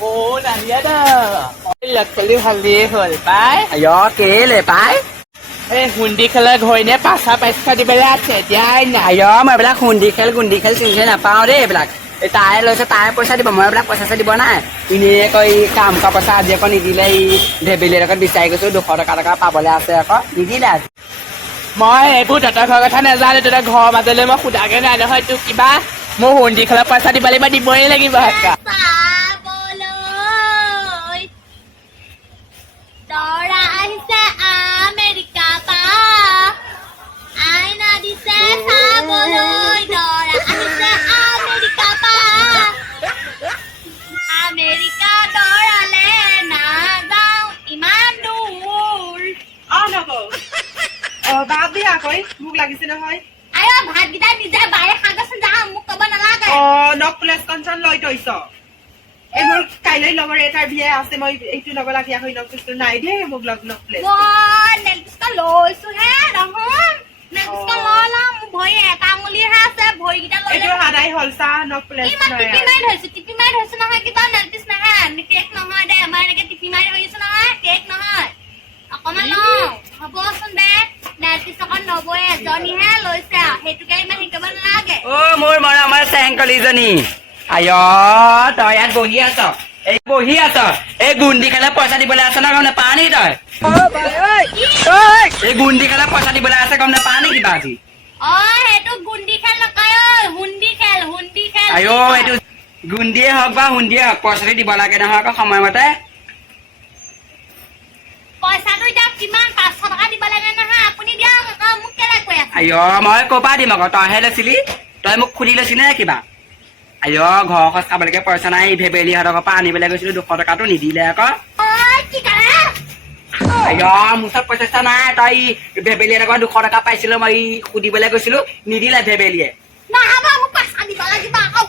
Ồ, nàng nhớ đó. Ôi, là cái lưu hành lý hồi bái. Ayo kele pai. Ê, hùn đi khá là hồi nè, bà xa bà xa đi bà lát trẻ dài nè. Ayo mà belak hundi khel sing khel pau deh belak. Tai lo setai poisa di bawah belak poisa di bawah na. Ini koi kam ka poisa dia kon ini lay debele kan bisa ke sudah kata apa boleh ase ko. Ini dah. Moi, bút đặt ra cái thân này ra để tôi đã gò mà tôi lên mà khu đá cái này nó hơi chụp kì ba. Mô hồn đi khá là bà xa đi bà lấy bà đi bơi lagi bà cả. Dora ahisa Amerika pa. Aina di se saboloy. Dora ahisa Amerika pa. Amerika Dora le na dao iman dur. নবৌ বাদ দিয়া কৈ মোক লাগিছে নহয় Ayo bhat gita nije bare khagasan ja muk koba na lage. নক place কনচন লৈ তৈছ এইবোৰ কাইলৈ লগৰ এটাৰ বিয়া আছে মই এইটো লব লাগীয়া হৈ নক প্লেসটো নাই দিয়ে মোক নক place Wo nelpis ka loisu he rahon. Nelpis ka lola mu bhoi eta anguli ha ase bhoi gita loile. এইটো হাদাই হলসা নক place Iman tipi mai hoise নহয় কিবা nelpis na ha ni cake নহয় de amar neke tipi mai hoise নহয় cake নহয়. অকমান ন হবচোন দে nelpis অকন নবয়ে এজনী হে লৈছে হেতুকে ইমান হিকব নালাগে। ও মোৰ মৰা আমাৰ চেংকলি জনী আয় তই ইয়াত বহি আছ এই বহি আছ এই গুন্ডি খালে পইচা দিবলৈ আছে না গম নাপাও নি তই এই গুন্ডি খালে পইচা দিবলৈ আছে গম নাপাও নি কিবা আজি অ হেতু গুন্ডি খেল নকয় হুন্ডি খেল আয় এইটো গুন্ডিয়ে হওক বা হুন্ডিয়ে হওক পইচাটো দিব লাগে নহয় আকৌ সময়মতে পইচাটো এতিয়া কিমান 500 টকা দিব লাগে নহয় আপুনি দিয়া মোক কেলা কৈ আছে আয় মই ক'পা দিম আকৌ তইহে লৈছিলি তই মোক খুলি লৈছিলি নে কিবা আয় ঘৰ খৰচ খাবলৈকে পইচা নাই ভেবেলিহঁতৰ পৰা আনিবলৈ গৈছিলো 200 টকাটো নিদিলে আকৌ ঐ কি কৰে আয় মোৰ ওচৰত পইচা নাই তই ভেবেলিহঁতৰ পৰা 200 টকা পাইছিলো মই সুধিবলৈ গৈছিলো নিদিলে ভেবেলিয়ে নহব মোক পইচা দিব লাগিব আকৌ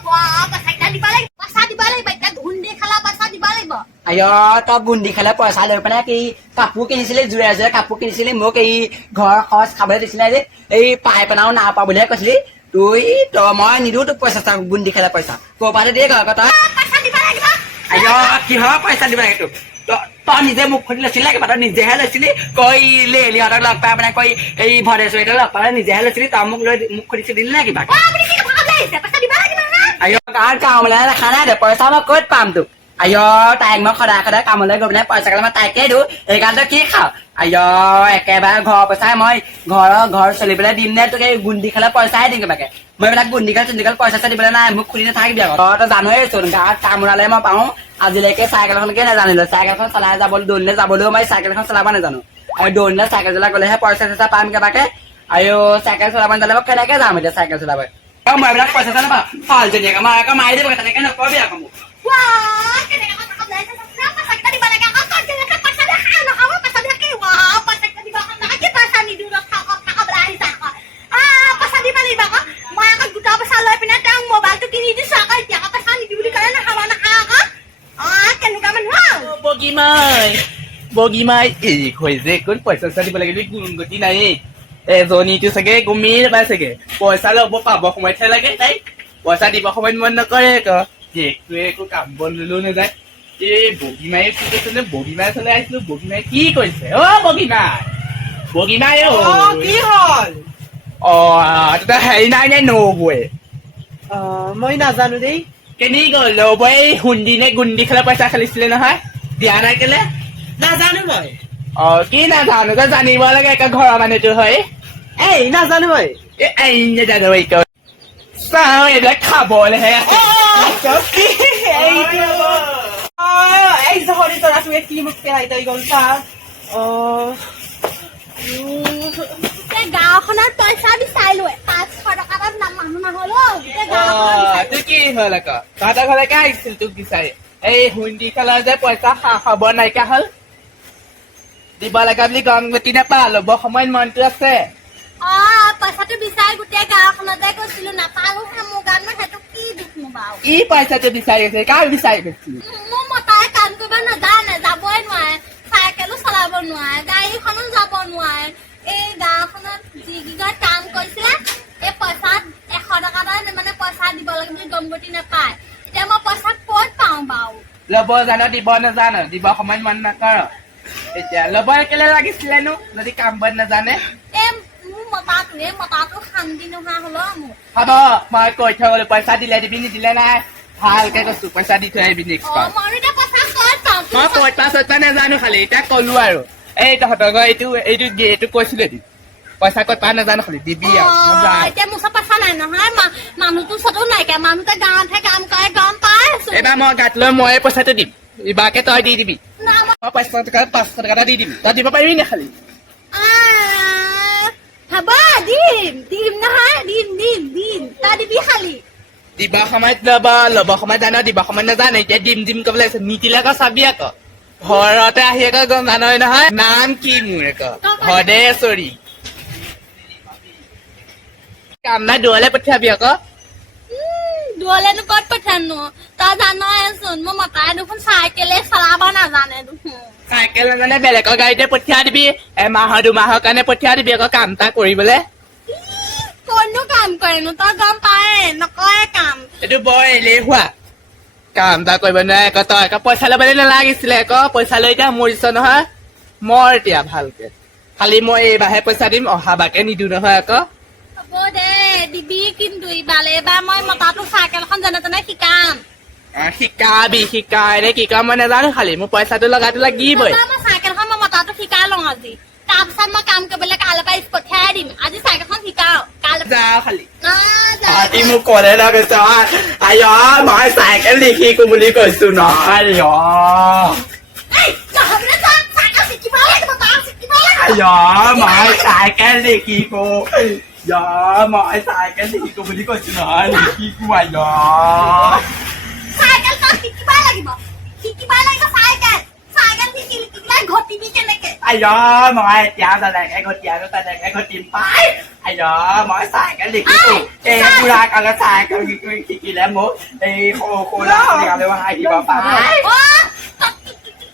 পইচা দিব লাগিব এতিয়া গুন্ডি খেলা পইচা দিব লাগিব আয় তই গুন্ডি খালে পইচা লৈ পেলাই কি কাপোৰ কিনিছিলি জোৰে কাপোৰ কিনিছিলি মোক এই ঘৰ খৰচ খাবলৈ দিছিলে যে এই পাই পেনাও নাপাওঁ বুলিহে কৈছিলি তই মই নিদিওঁ তোক পইচা গুন্ডি খালে পইচা ক'ৰবাতে দিয়ে ঘৰ তই পইচা দিব লাগিব আয় কিহৰ পইচা দিব লাগে তোক তই নিজে মোক খুলি লৈছিলি কিবা তই নিজেহে লৈছিলি কৈ লেলিহঁতক লগ পাই পেলাই কৈ এই ভদেশ্বৰীহঁতক লগ পাই নিজেহে লৈছিলি তই মোক লৈ মোক খুলিছি দিলি নে কিবা আপুনি কি কথা ক'লে আহিছে পইচা দিব লাগিব নহয় আয় গাঁৱত কামলৈ দেখা নাই দে পইচা মই ক'ত পাম তোক আয় তাইক মই সদায় কামলৈ গৈ পেলাই পইচা কালি মই তাইকে দিওঁ সেইকাৰণে কি খাওঁ আয় একেবাৰে ঘৰৰ পইচাই মই ঘৰ চলি পেলাই দিম নে তোক এই গুন্ডি খালে পইচাই দিম কিবাকে মই এইবিলাক গুন্ডি খাল পইচা দিবলৈ নাই মোক খুলি নাথাকিবি আকৌ তই জানোৱেই চোন গাঁৱত কাম ওলালে মই পাওঁ আজিলৈকে চাইকেলখনকে নাজানিলো চাইকেলখন চলাই যাবলৈ দৌৰিলে যাবলৈও মই চাইকেলখন চলাব নাজানো আৰু দৌৰিলে চাইকেল চলাই গ'লেহে পইচা পাম কিবাকে আৰু চাইকেল চলাব নাজানিলে মই কেনেকে যাম এতিয়া চাইকেল চলাব মই এইবিলাক পইচা নাপাওঁ পালজনীয়াকে মই আকৌ মাৰি দিব তেনেকে নকবি আকৌ মোক কেনেকে কথা ক'লে আহিছে পইচা দিব লাগে আকৌ কেনেকে পইচা দেখা নহব পইচা দিয়া কি পইচা দিব নহয় কি পইচা নিদিওঁ খাবলৈ আহিছে আকৌ পইচা দিব লাগিব আকৌ মই আকৌ দুটা পইচা লৈ পিনে তেওঁক মোবাইলটো কিনি দিছো আকৌ এতিয়া আকৌ পইচা নিদিওঁ বুলি ক'লে নহব নহয় আকৌ কেনেকুৱা মানুহ বগীমাই এই হৈছে কোন পইচা চইচা দিব লাগে গতি নাই এজনীটো চাগে গমেই নাপাই চাগে পইচা ল'ব পাব সময়তহে লাগে তাই পইচা দিব সময়ত মন নকৰে আকৌ জীয়েকটোৱে একো কাম বন ল'লেও নাযায় এই বগীমাই কি কৈছে নে বগীমাই চলাই আহিছিলো বগীমাই কি কৈছে বগীমাই কি হল তেতিয়া হেৰি নাই নবৌৱে মই নাজানো দেই কেনি গ'ল নবৌৱে হুন্দি নে গুন্দি খেলা পইচা খেলিছিলে নহয় দিয়া নাই কেলে নাজানো মই কি নাজানো তই জানিব লাগে একে ঘৰৰ মানুহটো হয় এই নাজানো মই জানো চাওঁ এইবিলাক খাবলেহে এই জহৰি তৰা তুৱে কি মোক পেলাই তই গ'ল চা গাঁওখনত পইচা বিচাৰি লৈ 500 টকা মানুহ নহ'লো তোৰ কি হ'ল আকৌ তহঁতৰ ঘৰলৈকে আহিছিল তোক বিচাৰি এই হুন্দি খেলাৰ যে পইচা খবৰ নাইকিয়া হ'ল দিব লগা বুলি গম গতি নাপা ল'ব সময়ত মনটো আছে পইচাটো বিচাৰি গোটেই গাঁওখনতে গৈছিলো নাপালো মোৰ গান সেইটো কি দুখ বাৰু ই পইচাটো বিচাৰি আছে কাৰ বিচাৰি গৈছিলি মোৰ মতাই কাম কৰিব নাজানে যাবই নোৱাৰে চাইকেলো চলাব নোৱাৰে গাড়ীখনো যাব নোৱাৰে এই গাঁওখনত যিকেইটা কাম কৰিছিলে এই পইচাত 100 টকা মানে পইচা দিব লাগে বুলি গম গতি নাপায় এতিয়া মই পইচা ক'ত পাওঁ বাৰু ল'ব জানো দিব নাজানো দিব সময়ত মন নকৰ এতিয়া ল'ব কেলে লাগিছিলেনো যদি কাম বন নাজানে এ মোৰ মতাটো শান্তি নোহোৱা হলো মোৰ হ'ব মই কৈ থৈ গ'লো পইচা দিলে দিবি নিদিলে নাই ভালকে কৈছো পইচা দি থৈ আহিবি নেক্সট বাৰ মই এতিয়া পইচা ক'ত পাম মই পইচা চইচা নাজানো খালি এতিয়া ক'লো আৰু এই তহঁতক এইটো কৈছিলে দিম পইচা ক'ত পাই নাজানো খালি দিবি আৰু মই যাওঁ। এতিয়া মোৰ ওচৰত পইচা নাই নহয় মানুহটো ওচৰতো নাইকিয়া মানুহটোৱে গাঁৱতহে কাম কৰে গম পাই আছো এইবাৰ মই গাত লৈ মই পইচাটো দিম ইবাৰকে তই দি দিবি না মই মই 500 টকা এটা দি দিম তই দিব পাৰিবি নে খালি হ'ব দিম নহয় দিম তই দিবি খালি দিবা সময়ত ল'ব সময়ত জানো দিবা সময়ত নাজানে এতিয়া দিম ক'বলৈ আছে নিদিলে আকৌ চাবি আকৌ ঘৰতে আহি আকৌ গম জানই নহয় নাম কি মোৰ আকৌ ভদেশ্বৰী কাম নাই দূৰলৈ পঠিয়াবি আকৌ দূৰলেনো ক'ত পঠানো তই জানইচোন মোৰ মতাই দেখোন চাইকেলে চলাব নাজানে দেখোন চাইকেল নাজানে বেলেগৰ গাড়ীতে পঠিয়াই দিবি এমাহৰ দুমাহৰ কাৰণে পঠিয়াই দিবি আকৌ কাম এটা কৰিবলৈ ক'তনো কাম কৰেনো তই গম পায় নকৰে কাম এইটো বৰ এলেহুৱা কাম এটা কৰিব নোৱাৰে আকৌ তই আকৌ পইচা ল'বলৈ নালাগিছিলে আকৌ পইচা লৈ এতিয়া মৰিছ নহয় মৰ এতিয়া ভালকে খালি মই এইবাৰহে পইচা দিম অহাবাৰকে নিদিওঁ নহয় আকৌ হ'ব দে দিবি কিন্তু এইবাৰ মই মতাটো চাইকেলখন যেনে তেনে শিকাম শিকাই নে কি কাম মই নাজানো খালি মোৰ পইচাটো লগাটো লাগিবই মই চাইকেলখন মই মতাটো শিকাই লওঁ আজি তাৰপিছত মই কাম কৰিবলৈ কাইলৈ পৰা পঠিয়াই দিম আজি চাইকেলখন শিকাও কাইলৈ যাওঁ খালি যা। আজি মোক ক'লে না কৈছ আই মই চাইকেল নিশিকো বুলি কৈছো নহয় এই, তহঁতে যা, চাইকেল শিকিব লাগিব, তই শিকিব লাগিব। মই চাইকেল নিশিকো মই চাইকেল নিশিকো বুলি কৈছো নহয় নিশিকো চাইকেল তই শিকিবই লাগিব চাইকেল শিকিলে ঘটিবি কেনেকে মই এতিয়া তেনেকে ঘটিম পাই মই চাইকেল নিশিকো এই বুঢ়া কালত চাইকেল শিকিলে মোক এই সৰু ল'ৰা আহিব পাই অ,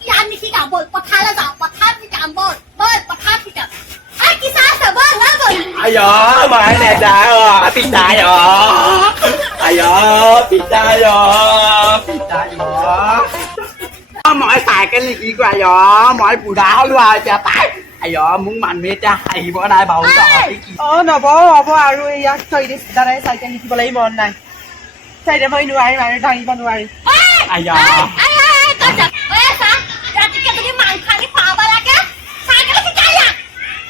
ইয়াত নিশিকা বল পথাৰলৈ যাওঁ পথাৰত শিকাম বল পথাৰত শিকাম কি চাই আছে বল না বল মই নেযাওঁ পিতাই মই চাইকেল নিশিকো মই বুঢ়া হলো আৰু এতিয়া পাই মোক মানুহে এতিয়া আহিব নাই বাৰু নব হ'ব আৰু ইয়াক থৈ দিছ দাদাই চাইকেল শিকিবলৈ মন নাই চাইডে মই নোৱাৰিম আৰু দাঙিব নোৱাৰিম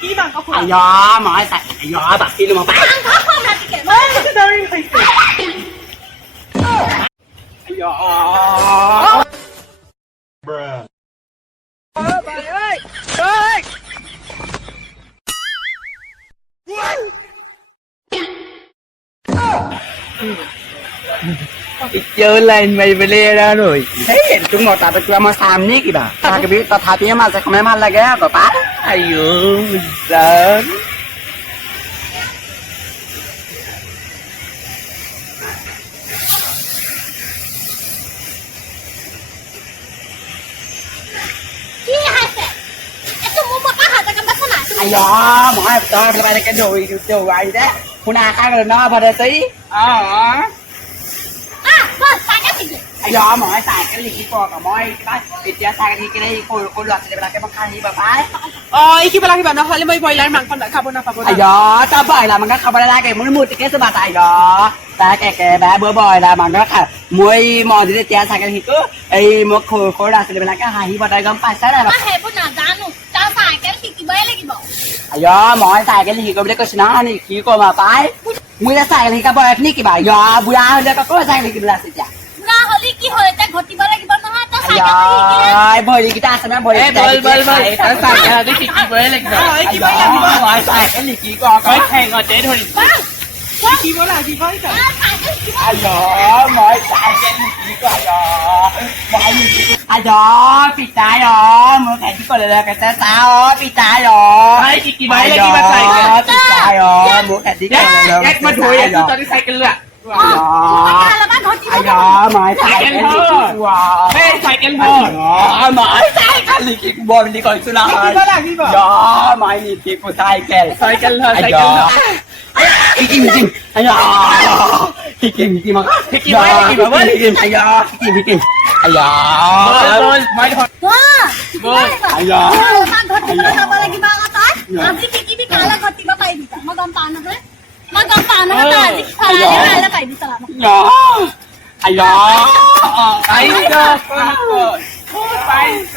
কি মাংস খোৱা মই বাকী লম পাই দাউৰি হৈছে এতিয়াও লাইন মাৰিবলৈ এৰা ৰৈ তোক মতাটো কিবা মই চাম নে কিবা তথাপিও মাজে সময়ে ভাল লাগে আকৌ পা জান কি হৈছে এইটো মোৰ পতা হাতে কাম পাইছ নাই মই তই এনেকে দৌৰাই দে শুনা আশা কৰিলো ন ভদেশ্বৰী বল চাইকেল শিকিম মই চাইকেল শিকিব আকৌ মই এতিয়া চাইকেল শিকিলে সৰু সৰু ল'ৰা ছোৱালীবিলাকে মোক খাই পাই শিকিব লাগিব নহ'লে মই ব্ৰইলাৰ মাংস খাব নাপাব tao bởi là mình có không phải là cái muốn mua cái số bà tài đó ta cái bé bữa bồi là mà nó khả mỗi mòn thì tiền xài cái thì cứ ấy một khối là sẽ là cái hai hi vào đây gom phải sát là มาเห็นพูดหนาจานุจ้าสายแกสิกี่ใบเลยกี่บอก do mọi xài cái thì có biết có nó này khí cô mà phải mua ra xài thì các bạn này cái bà do bữa nào ra có xài thì là sẽ chả นาฮอลี่กี่หอยแต่ঘটিใบเลยกี่บอกนะฮะจ้าสายแกสิกี่เลย rồi bơi đi kita sẽ bơi bơi tao xài cái đi kịp với lịch rồi mọi xài cái thì khí cô có hẹn ở chế thôi กี่โมงล่ะกี่โมงกัน จ้าสายแกสิกี่ใบ mọi xài cái thì khí cô đó bị trái đó mua cái chỉ còn là cái ta sao bị trái đó Ay, kikibay lagi ba sa akin? bị trái đó mua cái chỉ còn là Yak madhuya ito tadi cycle la. อ๋อมาแล้วบ้านঘটি ai đó mọi xài cái thì khí wow Hey, cycle ho. mọi xài cái thì khí bò mình đi coi xưa nào กี่โมงล่ะกี่โมง đó mọi thì khí của xài cái Cycle ho, ai cycle ho. đó cái gì ai đó শিকিম শিকিম আকৌ শিকিবই লাগিব, ব'ল। শিকিম আয়া শিকিম শিকিম আয়া ব'ল, মই ধৰ- ব'ল। আয়া তাক ঘটিবলৈ যাব লাগিব আকৌ তই আজি শিকিবি কাইলৈ ঘটিব পাৰিবি তই মই গম পাওঁ নহয় তই আজি কাইলৈ পাৰিবি চলাব আয়া পাৰিছ, পাৰিছ।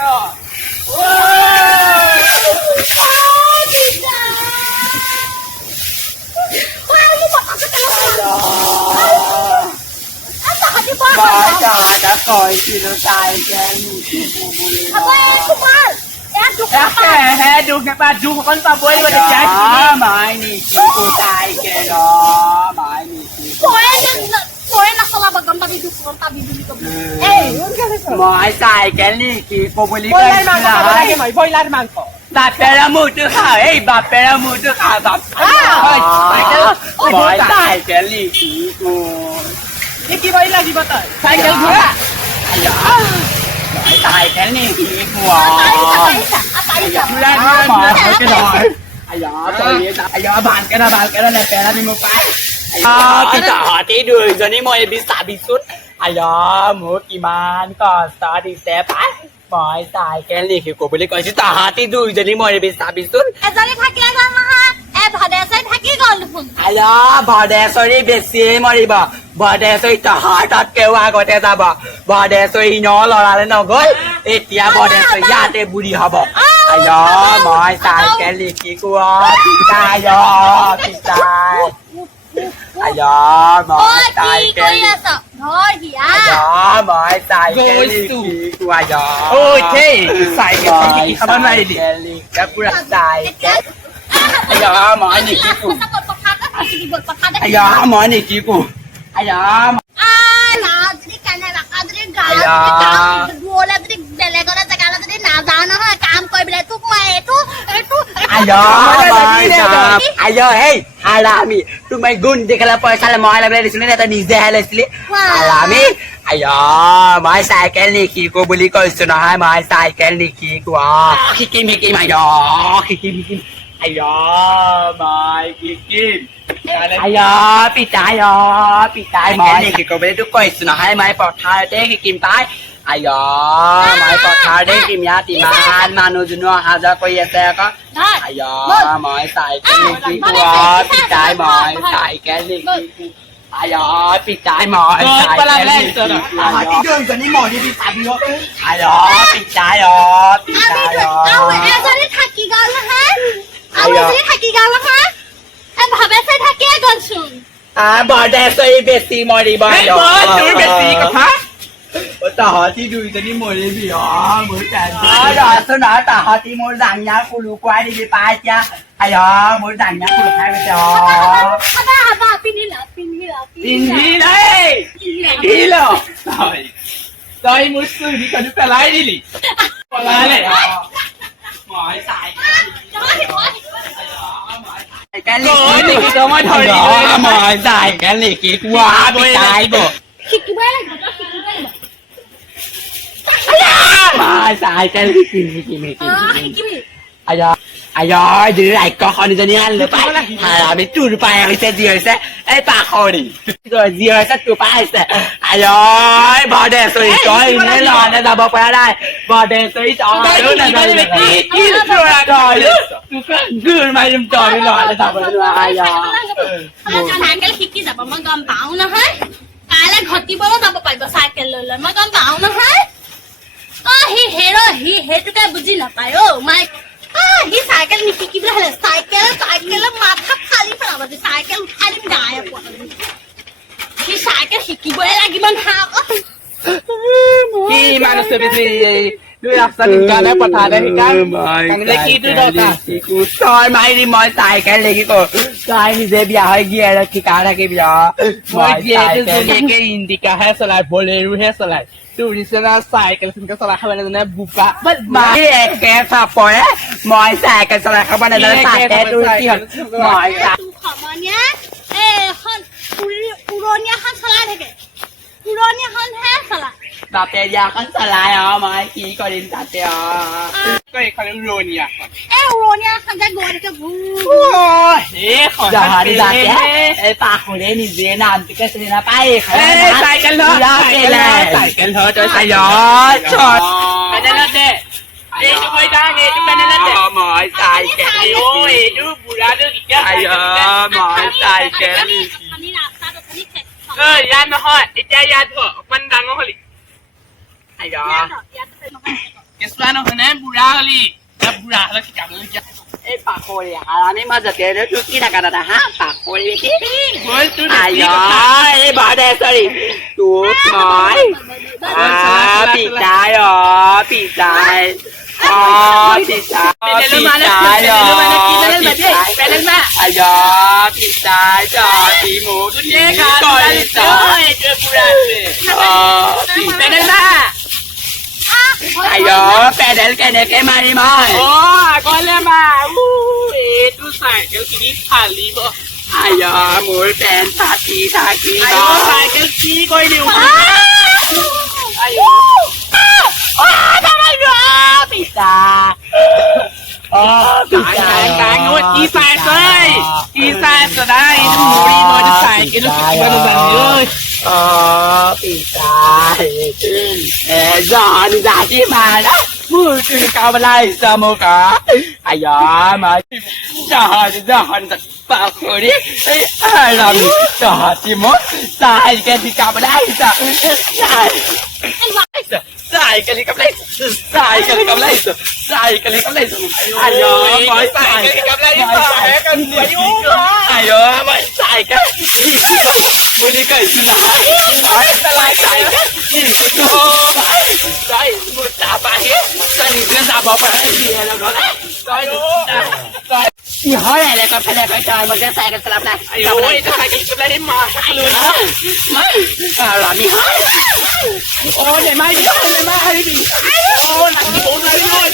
đã coi thì nó tài cho em হে দুখ নাপা দুখ অকণ পাবই লাগিব তেতিয়া đó mà ai nì chị cô tài kìa đó mà ai nì chị তই নাচলাব গম পাবি দুখ গম পাবি বুলি কবি mà ai tài cái nì chị cô bố lý broiler cái মাংস খাব লাগে মই ব্ৰইলাৰ মাংস bà bè ra mua từ khả ấy bà bè ra mua từ khả bà mà ai tài cái nì chị cô শিকিবই লাগিব তই cycle ঘূৰা ai tài cái nì chị cô ঘূৰা mà thôi cái rồi ai đó ai đó bàn cái đó này bè ra đi mua cái kita hati dulu jadi mau bisa bisut ayo mau gimana kok tadi tepat mau saya kali kau boleh kau kita hati dulu jadi mau bisa bisut এজনী থাকিলে গ'ল নহয় ভাদেছে থাকি গ'ল দেখোন ayo bade sorry besi moriব bade sorry tahatat kewa gote jaba bade sorry nyolorale nogol etia bade sorry yate buri hobo ayo moi saya kali ki kuat kita ayo kita ayo โอ้ moi ย saya พี่ก็ kali อย่าสอบโอ้ยเหี้ย ayo moi saya kali ki kuat ayo โอ้ยเท่ใส่กันไปกี่คำอะไรดิ kali kapura saya ayo moi ni ki ku สะกดประพัดก็ผิดบทประพัดได้ ayo moi ni ki ku ayo যদি কেনে ৰাখা যদি গাঁৱত দূৰলৈ যদি বেলেগলৈ জেগালৈ যদি নাযাওঁ নহয় কাম কৰিবলৈ তোক মই এইটো ayo ayo hey harami tu mai gun dikala paisa la moi la beli di sini ta ni zahla sili harami ayo mai cycle ni ki ko beli ko suna hai mai cycle ni ki ko kikim kikim ayo kikim kikim ayo mai kikim ayo pitai mai ni ki ko beli tu ko suna hai mai pothar te kikim tai ayo mai pothar de kim ya ti man manu juno haja koi ase ka ayo mai cycle ni ki ko pitai mai cycle ni ki ayo pitai mai cycle ni ki ayo đường cho ni mo đi đi sai đi ayo pitai yo เอาএজনী থাকি গ'ল নহয় আৰু এজনী থাকি গ'ল নহয় ভাবেছে থাকিয়ে গ'লচোন bade soi besi mori ba เฮ้ย yo บอสดูเป็นสีกับพระ ta hati du cho ni mo đi bi yo mo tan rồi số nọ ta hati mo rằng nhá ku lu quay đi pa cha ayo mo rằng nhá ku lu kai ba cho เอาปีนี้แล้ว อินทีเลยทีเหรอใส่มือสื่อดีกันดูแต่ไรดิลิอะไรเลย หมอยสาย โอ้ยนี่คือตัวมาถอยเลย หมอยสายกันเลยกี่ว้าไปตายบ่ คิดกี่ใบเลยก็คิดกี่ใบเลย หมอยสายกันเลยกี่ คิดกี่ใบ ayo jadi lại có con đi ăn rồi phải là biết chui phải cái xe gì sẽ ấy bà kho đi rồi gì sẽ chui phải sẽ ayo bỏ đèn rồi coi nên là nó ra bỏ qua đây bỏ đèn rồi cho nó là nó là cái rồi cứ mày đừng cho nó là sao mà nó ayo cycle শিকি যাব মই গম পাওঁ নহয় কাইলৈ ঘটিবলৈ যাব পাৰিব চাইকেল লৈ লৈ মই গম পাওঁ নহয় সি সেইটোকে বুজি নাপায় মাই সি চাইকেল নিশিকিবলৈ হ'লে চাইকেল মাথা ফালি পেলাব যে চাইকেল উঠাই দিম গায়ে সি চাইকেল শিকিবই লাগিব নহয় আকৌ কি মানুহ বেছি দুই ৰাস্তা কাৰণে পঠাই দে সেইকাৰণে কি তোৰ দৰকাৰ তই মাৰি মই চাইকেল দেখি ক তই নিজে বিয়া হৈ গিয়ে আৰু ঠিকা থাকিবি মই যিহেতু ধুনীয়াকে ইণ্ডিকাহে চলাই বলেৰোহে চলাই তোৰ নিচিনা চাইকেল চিনকে চলাই খাব নাজানে বোকা মাৰি একে চাপৰে মই চাইকেল চলাই খাব নাজানো চাইকেল তোৰ কি হ'ল মই সমনীয়া এখন পুৰণীয়াখন চলাই থাকে পুৰণীয়াখনহে চলাই বাপে বিয়াখন চলাই মই কি কৰিম তাতে ก็ไอ้เขาเรียกโรเนีย Euronia kan kan gua ada bu. โอ้ยเฮ้ขอ อย่าหาดิ เล จ้ะไอ้ปากของเล่นนี่เวียนานติกเสนาไป เอ้ยใส่กันเถอะ ยาเกล ใส่กันเถอะจะใส่ยอช็อตไปนั่นแหละเด็เอ้ยจะไม่ได้เอ้ยจะไปนั่นแหละเด็หมอยใส่แกนี่โอ้ยดูบุราดูดิแกไอ้ยอหมอยใส่แกนี่ Kami nak satu kali set. เอ้ยยานมาฮอดไอ้ใจยานเถอะมันดังก็ลิไอ้ยอ Ya tu memang. เกสลานของนั้นบุราลิแล้วบุราแล้วที่จับเลยจ้ะ ไอ้ปากโคยอ่ะนี่มาจะเจอแล้วทุกที่นักการะฮะปากโคยที่ เฮ้ยตัว ไอ้ นี้ ยอไอ้บาเดสอรี่ตูดหมอยปีกใจอ๋อปีกใจอ๋อปีกใจ เป็นเรื่องมาแล้วเป็นเรื่องมาแล้วกินแล้วแบบนี้เป็นเรื่องมา ไอ้ยอปีกใจจ่อตีหมู คุณเจ๊ค่ะก่อนเจอเจอบุราเลย อ๋อ เป็นเรื่องมา ไอ้ยอแปดเดลแกเดแกมาดิมา โอ้ก่อนเลยมาอู้เอ็ดดูใส่เดี๋ยวทีนี้ผ่านรีบ ไอ้ยอหมูแปนทากีทากี ไอ้ใส่กันซีก้อยเดียว ไอ้ยอทำไมรอปีกใจอ๋อปีกใจ กางงวดกีใส่เลยกีใส่จะได้ดูหมูรีโดนจะใส่กินลูกกินมันสั่นเลย อ๋อปีกใจจอนจ่าที่มานะมือคือกาวอะไรสมกะไอ้ยอมาจอนจากปากคนนี้ไอ้อะไรจอดที่มดสายแกที่กาวอะไรจ้ะสายกันเลยกับไรสายกันเลยกับไรสายกันเลยกับไรไอ้ยอมาสายกันกับไรสายกันเสียยุ่งไอ้ยอมาสายกันมือนี้เกิดขึ้นไอ้สลายสายกันโอ้สายมือตาไปสายเรื่องตาบอกไปเดียวแล้วก็สายที่ห้อยอะไรก็แพ้ไปจอยมันจะใส่กันสลับนะ ไอ้โอ้ยจะใส่กินกับอะไรมาเลย ไม่หลานนี่ฮะ โอ้ยไม่ดีเลยไม่ดีโอ้หลังโอ้เลยด้วย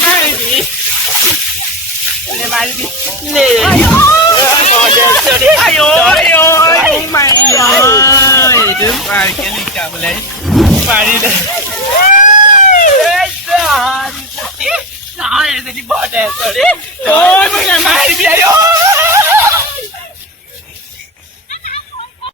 ไม่ดีไม่ดีนี่พอเจอเจอดิไอ้โอ้ยโอ้ยไม่เลยดึงไปกันอีกจับเลยไปดิเลยเฮ้ยจ้า สายสิที่บอดเด็ดตัวนี้ โอ้ยมึงจะมาดิพี่ไอ้โอ้